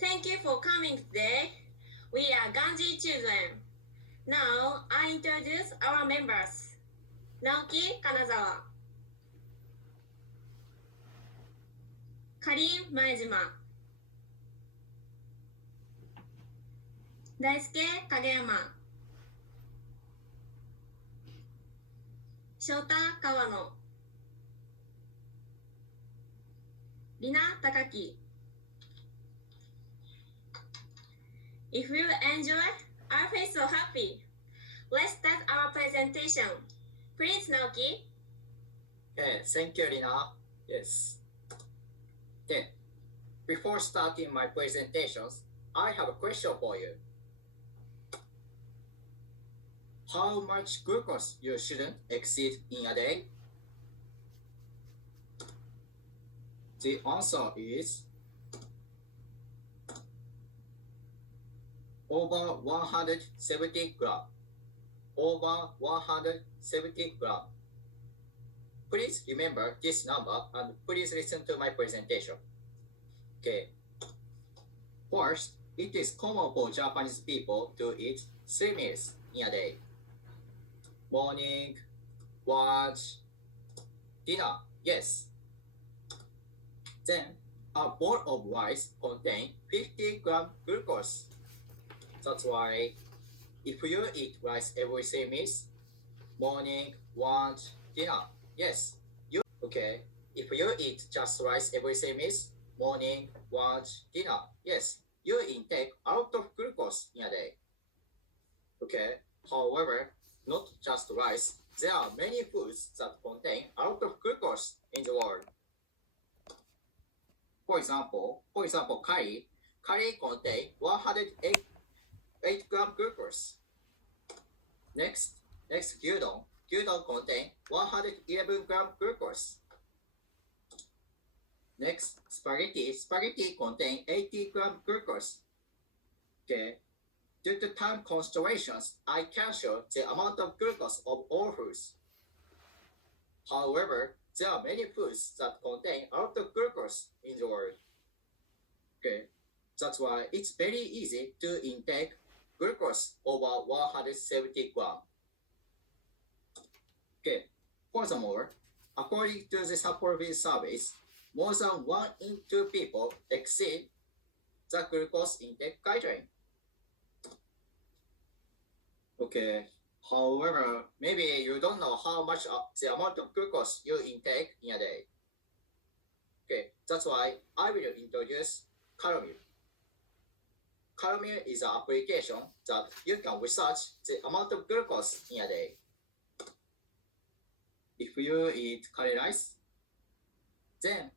Thank you for coming today. We are Gandhi children. Now I introduce our members. Naoki Kanazawa, Karin Maejima, Daisuke Kageyama, Shota Kawano, Rina Takaki. If you enjoy, I feel so happy. Let's start our presentation. Please, Naoki. Thank you, Rina. Yes. Then, before starting my presentations, I have a question for you. How much glucose you shouldn't exceed in a day? The answer is over 170 gram. Over 170 gram. Please remember this number and please listen to my presentation. Okay. First, it is common for Japanese people to eat 3 meals in a day. Morning, lunch, dinner, yes. Then, a bowl of rice contains 50 gram glucose. That's why if you eat rice every 3 meals, morning, lunch, dinner, yes, you okay. If you eat just rice every 3 meals, morning, lunch, dinner, yes, you intake a lot of glucose in a day. Okay. However, not just rice. There are many foods that contain a lot of glucose in the world. For example, curry. Curry contains 108 gram glucose. Next, gyudon. Gyudon contains 111 gram glucose. Next, spaghetti. Spaghetti contains 80 gram glucose. Okay. Due to time considerations, I can't show the amount of glucose of all foods. However, there are many foods that contain a lot of glucose in the world. Okay. That's why it's very easy to intake glucose over 170 gram. Okay. Furthermore, according to the Sapporo surveys, more than 1 in 2 people exceed the glucose intake guideline. Okay. However, maybe you don't know how much the amount of glucose you intake in a day. Okay. That's why I will introduce Caramel. Caramel is an application that you can research the amount of glucose in a day. If you eat curry rice, then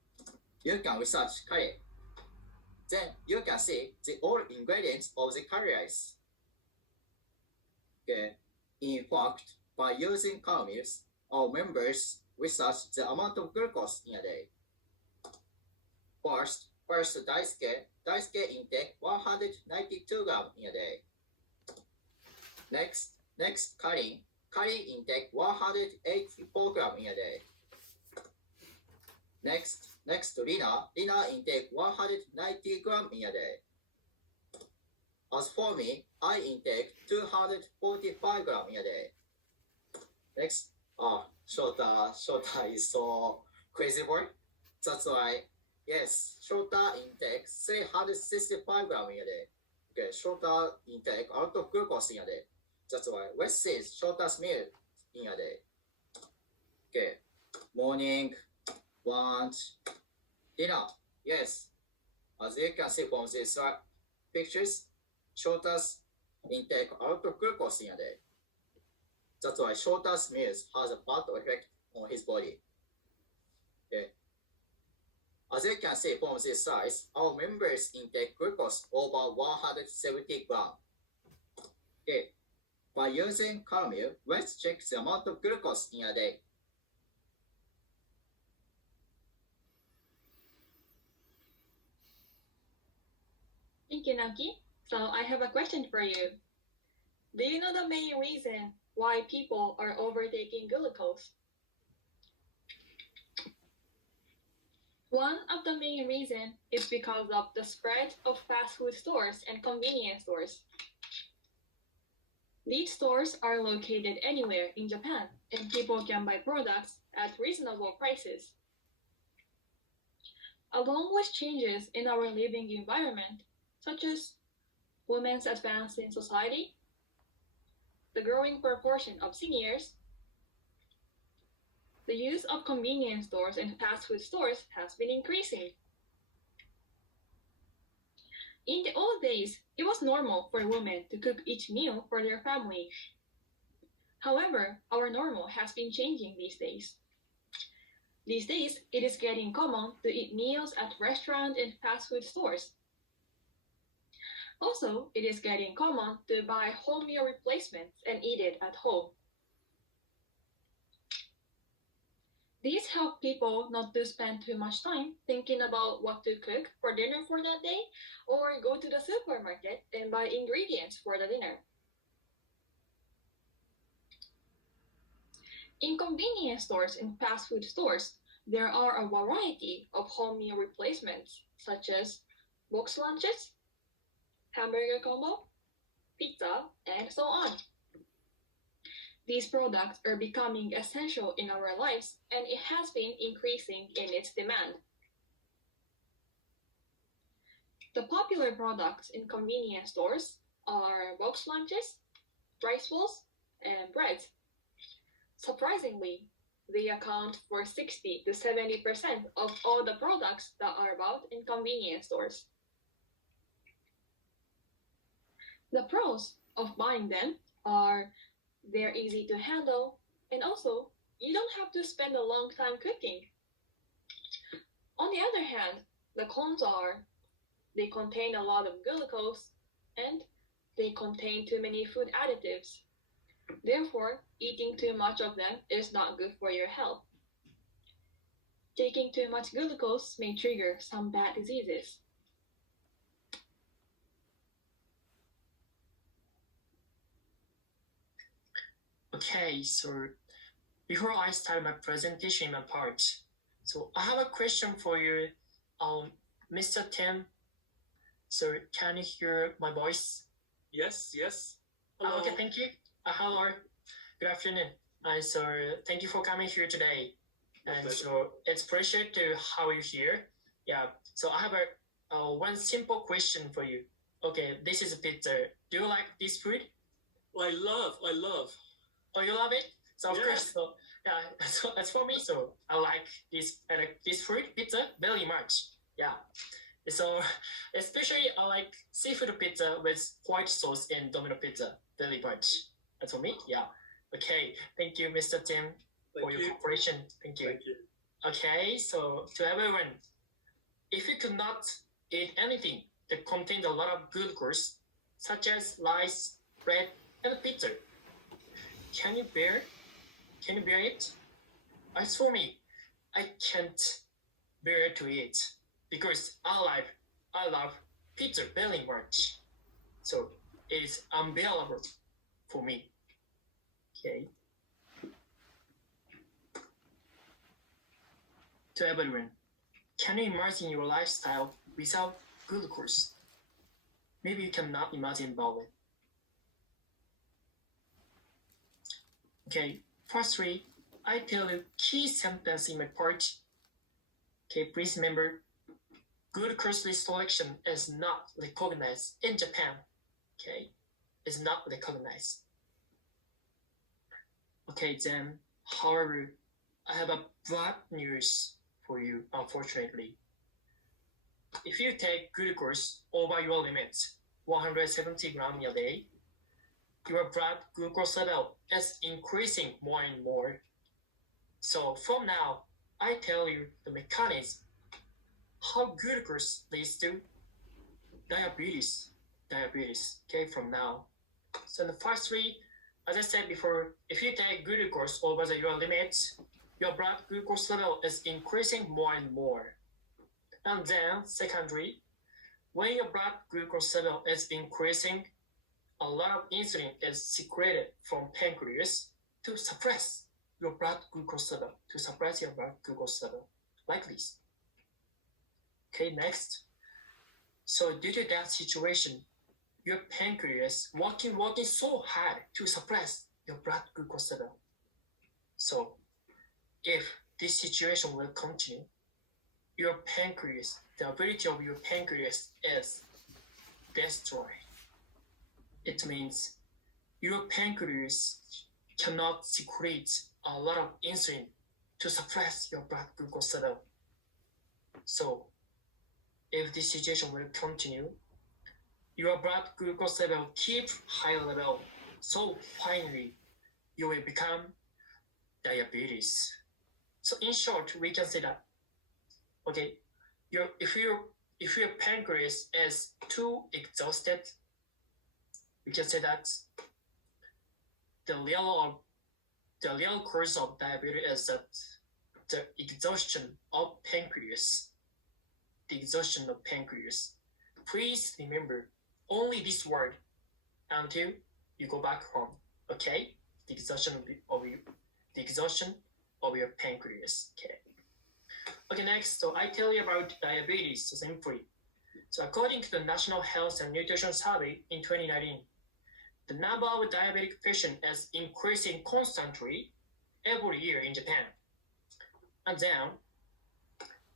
you can research curry. Then you can see the all ingredients of the curry rice. Okay. In fact, by using caramels, our members research the amount of glucose in a day. First, Daisuke intake 192 gram in a day. Next, Karin intake 184 gram in a day. Next, Rina intake 190 gram in a day. As for me, I intake 245 gram in a day. Next, Shota is so crazy boy. That's why, yes, Shota intake 365 gram in a day. Okay, Shota intake a lot of glucose in a day. That's why let's see Shota's meal in a day. Okay, morning, lunch, dinner. Yes, as you can see from these pictures, Shota's intake a lot of glucose in a day. That's why Shota's meals has a bad effect on his body. Okay. As you can see from this size, our members intake glucose over 170 gram. Okay. By using caramel, let's check the amount of glucose in a day. Thank you, Naoki. So I have a question for you. Do you know the main reason why people are overtaking glucose? One of the main reasons is because of the spread of fast food stores and convenience stores. These stores are located anywhere in Japan, and people can buy products at reasonable prices. Along with changes in our living environment, such as women's advance in society, the growing proportion of seniors, the use of convenience stores and fast food stores has been increasing. In the old days, it was normal for women to cook each meal for their family. However, our normal has been changing these days. These days, it is getting common to eat meals at restaurants and fast food stores. Also, it is getting common to buy whole meal replacements and eat it at home. These help people not to spend too much time thinking about what to cook for dinner for that day, or go to the supermarket and buy ingredients for the dinner. In convenience stores and fast food stores, there are a variety of home meal replacements, such as box lunches, hamburger combo, pizza, and so on. These products are becoming essential in our lives, and it has been increasing in its demand. The popular products in convenience stores are box lunches, rice balls, and breads. Surprisingly, they account for 60 to 70% of all the products that are bought in convenience stores. The pros of buying them are they're easy to handle, and also you don't have to spend a long time cooking. On the other hand, the cons are they contain a lot of glucose and they contain too many food additives. Therefore, eating too much of them is not good for your health. Taking too much glucose may trigger some bad diseases. Okay, so before I start my presentation in my part, so I have a question for you, Mr. Tim. So can you hear my voice? Yes. Hello. Okay, thank you. Hello. Good afternoon. So thank you for coming here today. And so it's a pleasure to have you here. Yeah. So I have a one simple question for you. Okay, this is a pizza. Do you like this food? I love. Oh, you love it? So of Yeah. course, so yeah. So as for me, so I like this food pizza very much. Yeah. So especially I like seafood pizza with white sauce and Domino pizza very much. As for me, yeah. Okay. Thank you, Mr. Tim, for your cooperation. Thank you. Okay. So to everyone, if you could not eat anything that contains a lot of glucose, such as rice, bread, and pizza, can you bear it? As for me, I can't bear to eat because I love pizza very much. So it is unbearable for me. Okay. To everyone, can you imagine your lifestyle without glucose? Maybe you cannot imagine about it. Okay, firstly, I tell you key sentence in my part. Okay, please remember, glucose restriction is not recognized in Japan. Okay, it's not recognized. Okay, then, however, I have a bad news for you, unfortunately. If you take glucose over your limit, 170 grams a day, your blood glucose level is increasing more and more. So from now, I tell you the mechanism how glucose leads to diabetes. Okay, from now. So the firstly, as I said before, if you take glucose over your limits, your blood glucose level is increasing more and more. And then, secondly, when your blood glucose level is increasing, a lot of insulin is secreted from pancreas to suppress your blood glucose level, like this. Okay, next. So due to that situation, your pancreas working so hard to suppress your blood glucose level. So if this situation will continue, your pancreas, the ability of your pancreas is destroyed. It means your pancreas cannot secrete a lot of insulin to suppress your blood glucose level. So if this situation will continue, your blood glucose level keep high level. So finally, you will become diabetes. So in short, we can say that, okay, if your pancreas is too exhausted, we can say that the real cause of diabetes is that the exhaustion of pancreas. The exhaustion of pancreas. Please remember only this word until you go back home. Okay? The exhaustion of your pancreas. Okay. Okay, next. So I tell you about diabetes simply. So according to the National Health and Nutrition Survey in 2019, the number of diabetic patients is increasing constantly every year in Japan. And then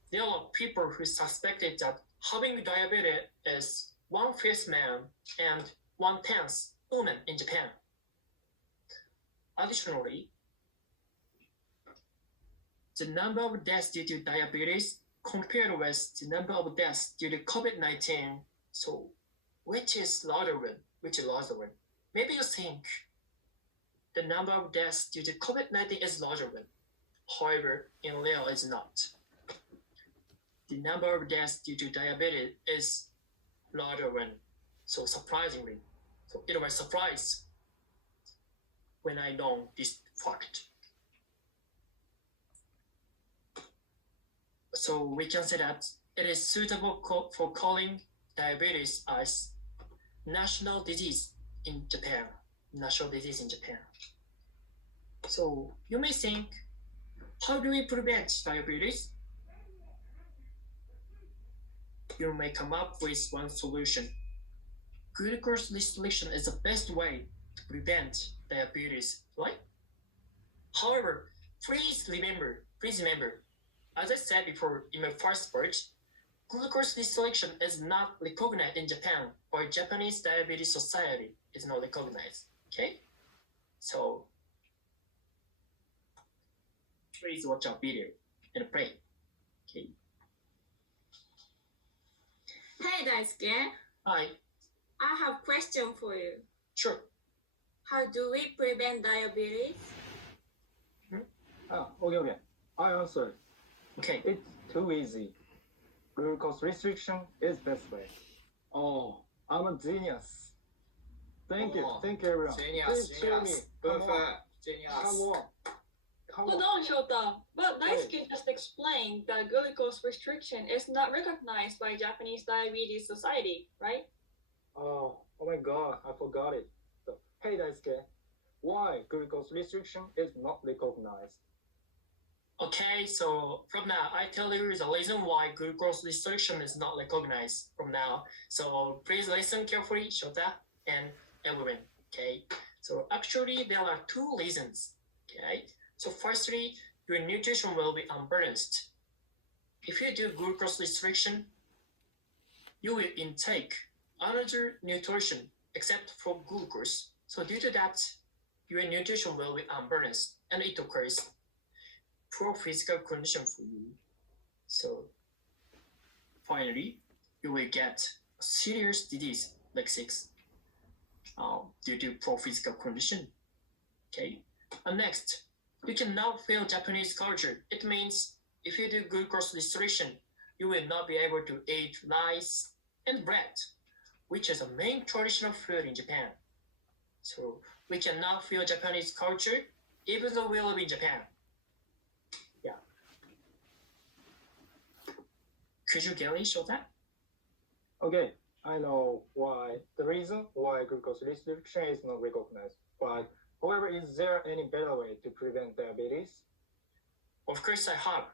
there are people who suspected that having diabetes is 1/5 man and 1/10 woman in Japan. Additionally, the number of deaths due to diabetes compared with the number of deaths due to COVID-19, so which is larger one? Maybe you think the number of deaths due to COVID-19 is larger one. However, in real, it's not. The number of deaths due to diabetes is larger one. So surprisingly, so it was a surprise when I know this fact. So we can say that it is suitable for calling diabetes as national disease in Japan. So you may think, how do we prevent diabetes? You may come up with one solution. Glucose restriction is the best way to prevent diabetes, right? However, please remember, as I said before in my first part, glucose restriction is not recognized in Japan by Japanese Diabetes Society. It's not recognized, okay? So, please watch our video and pray, okay? Hey Daisuke, Hi, I have a question for you. sure. How do we prevent diabetes? Okay. I answer. Okay. It's too easy. Glucose restriction is best way. Oh, I'm a genius. Thank you everyone. Genius, Please cheer me. genius. Come on, Perfect. Genius. come Hold on. on, Shota. But Daisuke just explained that glucose restriction is not recognized by Japanese Diabetes Society, right? Oh my God, I forgot it. So, hey Daisuke, why glucose restriction is not recognized? Okay, so from now, I tell you the reason why glucose restriction is not recognized from now. So please listen carefully, Shota and everyone, okay? So actually, there are two reasons, okay? So firstly, your nutrition will be unbalanced. If you do glucose restriction, you will intake another nutrition except for glucose. So due to that, your nutrition will be unbalanced and it occurs poor physical condition for you. So finally, you will get a serious disease like sex due to poor physical condition. Okay. And next, you can now feel Japanese culture. It means if you do glucose restriction, you will not be able to eat rice and bread, which is a main traditional food in Japan. So we can now feel Japanese culture even though we live in Japan. Could you get show that? Okay, I know why. The reason why glucose restriction is not recognized. But however, is there any better way to prevent diabetes? Of course I have.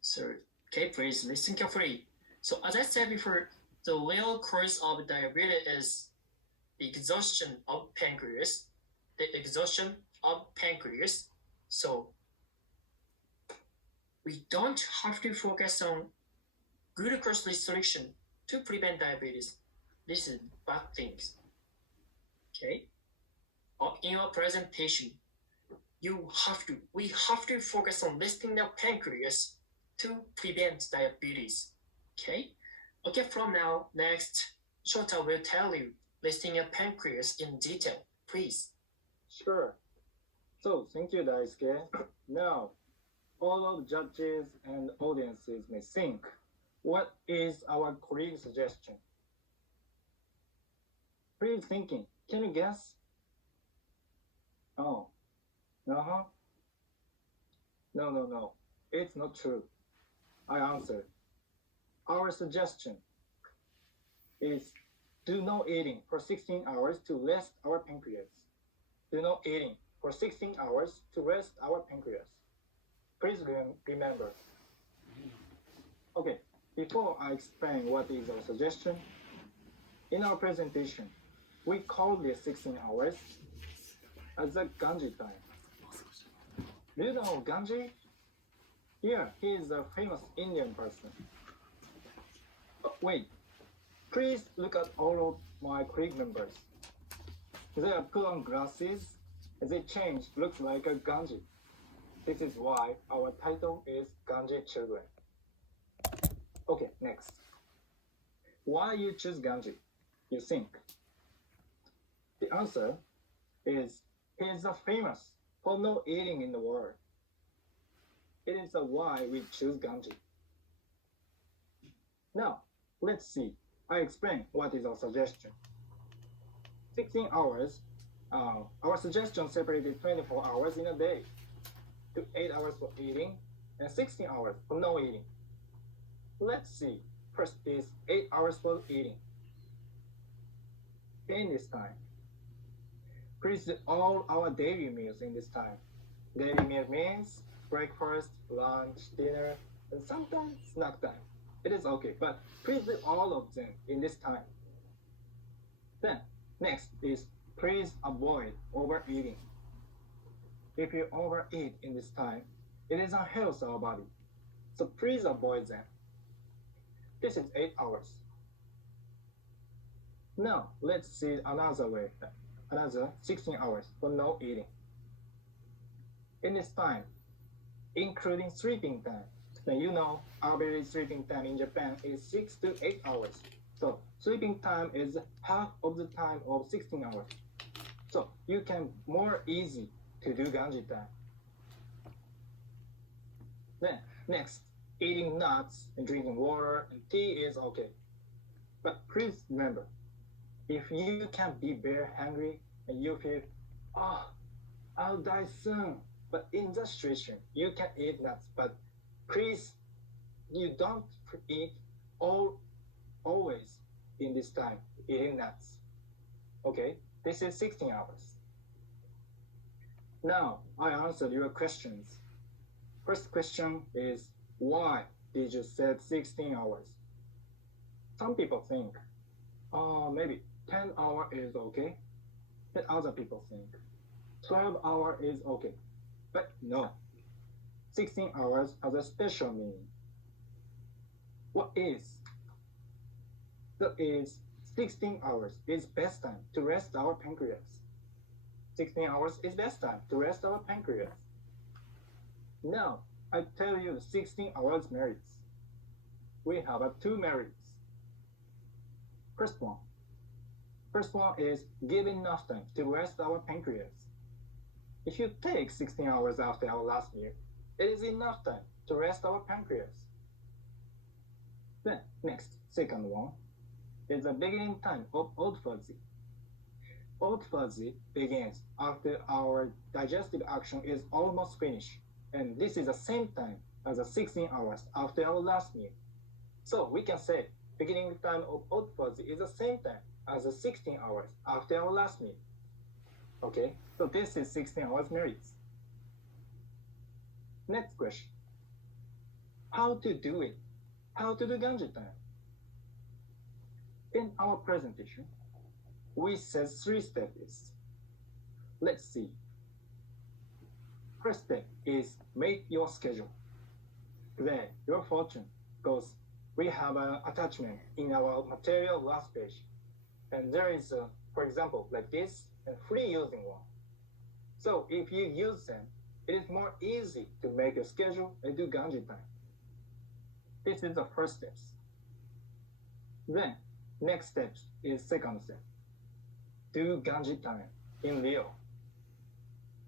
So, okay, please listen carefully. So as I said before, the real cause of diabetes is the exhaustion of pancreas. So we don't have to focus on glucose restriction to prevent diabetes. This is bad things. Okay? In our presentation, we have to focus on listing the pancreas to prevent diabetes. Okay? From now, next, Shota will tell you listing your pancreas in detail. Please. Sure. So, thank you, Daisuke. Now, all of judges and audiences may think, what is our colleague's suggestion? Please thinking, can you guess? Oh, no, it's not true. I answered. Our suggestion is do no eating for 16 hours to rest our pancreas. Do no eating for 16 hours to rest our pancreas. Please remember. Okay, before I explain what is our suggestion, in our presentation, we call this 16 hours as a Gandhi time. Do you know Gandhi? Yeah, he is a famous Indian person. Wait, please look at all of my colleague members. They are put on glasses, and they change, looks like a Gandhi. This is why our title is Gandhi Children. Okay, next. Why you choose Gandhi, you think? The answer is he is the famous for no eating in the world. It is why we choose Gandhi. Now, let's see. I explain what is our suggestion. 16 hours, our suggestion separated 24 hours in a day to 8 hours for eating and 16 hours for no eating. Let's see. First is 8 hours for eating. In this time, please do all our daily meals in this time. Daily meal means breakfast, lunch, dinner, and sometimes snack time. It is okay, but please do all of them in this time. Then, next is please avoid overeating. If you overeat in this time, it is unhealthy to our body. So please avoid them. This is 8 hours. Now, let's see another way, another 16 hours for no eating. In this time, including sleeping time. Now you know average sleeping time in Japan is 6 to 8 hours. So sleeping time is half of the time of 16 hours. So you can more easy to do Gandhi time. Then next, eating nuts and drinking water and tea is okay. But please remember, if you can be very hungry and you feel, I'll die soon. But in that situation, you can eat nuts, but please, you don't eat always in this time, eating nuts. Okay, this is 16 hours. Now, I answered your questions. First question is, why did you set 16 hours? Some people think, maybe 10 hours is okay. But other people think 12 hours is okay. But no, 16 hours has a special meaning. What is? That is 16 hours is best time to rest our pancreas. 16 hours is best time to rest our pancreas. Now, I tell you 16 hours merits. We have two merits. First one is give enough time to rest our pancreas. If you take 16 hours after our last meal, it is enough time to rest our pancreas. Then, next, second one, is the beginning time of old fuzzy. Old fuzzy begins after our digestive action is almost finished, and this is the same time as the 16 hours after our last meal. So we can say beginning time of old fuzzy is the same time as the 16 hours after our last meal. Okay, so this is 16 hours merits. Next question. How to do it? How to do Gandhi time? In our presentation, we said 3 steps. Let's see. First step is make your schedule. Then your fortune goes. We have an attachment in our material last page. And there is, for example, like this, and free using one. So if you use them, it is more easy to make a schedule and do Gandhi time. This is the first steps. Then, next step is second step. Do Gandhi time in Leo.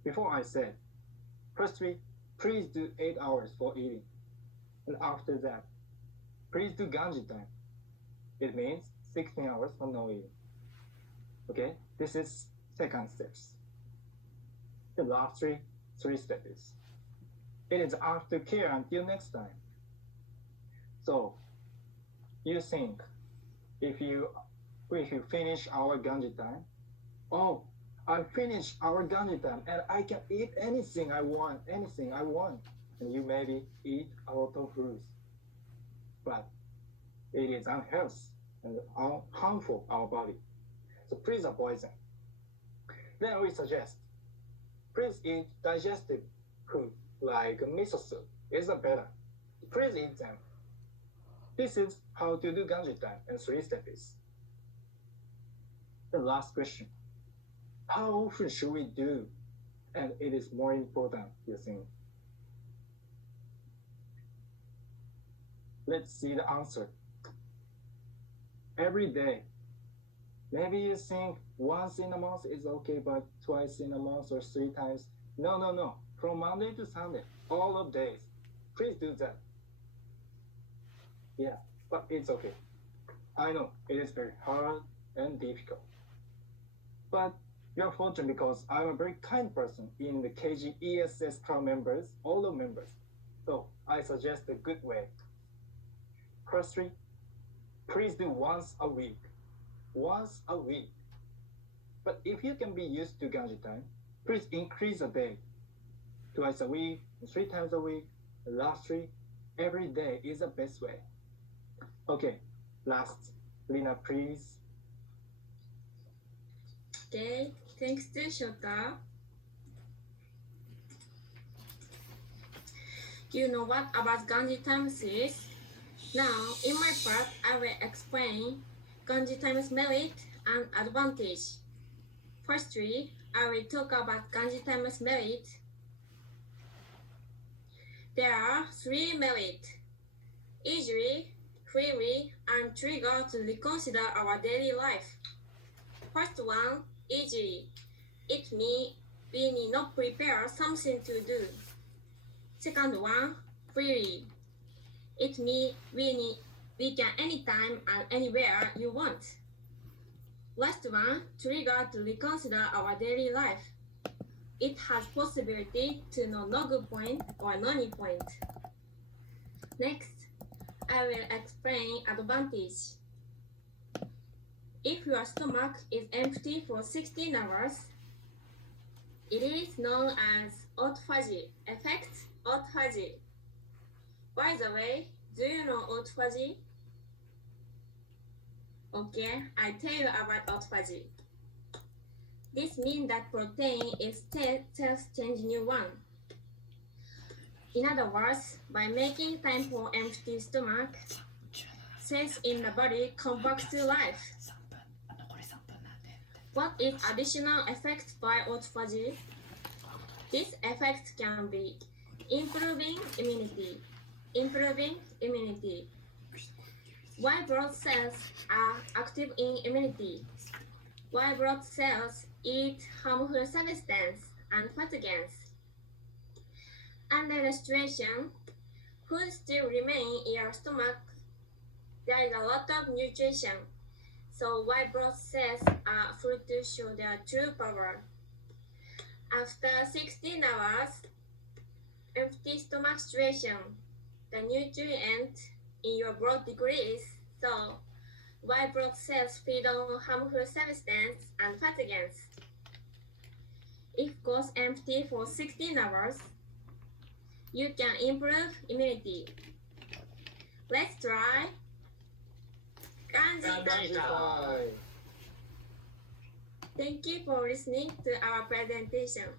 Before I said, firstly, please do 8 hours for eating. And after that, please do Gandhi time. It means 16 hours for no eating. Okay, this is second steps. The last three steps. It is aftercare until next time. So, you think if you finish our Gandhi time, oh, I finished our Gandhi time and I can eat anything I want. And you maybe eat a lot of fruits. But it is unhealthy and harmful our body. So please avoid them. Then we suggest, please eat digestive food like miso soup is better. Please eat them. This is how to do Gandhi time and 3 steps. The last question. How often should we do? And it is more important, you think. Let's see the answer. Every day. Maybe you think once in a month is okay, but twice in a month or 3 times. No. From Monday to Sunday, all of days. Please do that. Yeah, but it's okay. I know it is very hard and difficult. But you're fortunate because I'm a very kind person in the KG ESS club members, all the members. So I suggest a good way. Firstly, please do once a week. Once a week. But if you can be used to Gandhi time, please increase a day. Twice a week, 3 times a week, lastly, every day is the best way. Okay, last, Lina, please. Okay, thanks to Shota. Do you know what about Gandhi times is? Now, in my part, I will explain Gandhi times merit and advantage. Firstly, I will talk about Gandhi times merit. There are 3 merits: easily, freely, and trigger to reconsider our daily life. First one, easily. It means we need not prepare something to do. Second one, freely. It means we can anytime and anywhere you want. Last one, trigger to reconsider our daily life. It has possibility to know no good point or noni point. Next, I will explain advantage. If your stomach is empty for 16 hours, it is known as autophagy effect. Autophagy. By the way, do you know autophagy? Okay, I tell you about autophagy. This means that protein is cells change new one. In other words, by making time for empty stomach, cells in the body come back to life. What is additional effect by autophagy? This effect can be improving immunity. White blood cells are active in immunity. White blood cells eat harmful substances and pathogens. Under restriction, food still remain in your stomach. There is a lot of nutrition, so white blood cells are free to show their true power. After 16 hours, empty stomach situation, the nutrient in your blood decrease, so white blood cells feed on harmful substances and pathogens. If goes empty for 16 hours, you can improve immunity. Let's try. Gandhi. Bye. Thank you for listening to our presentation.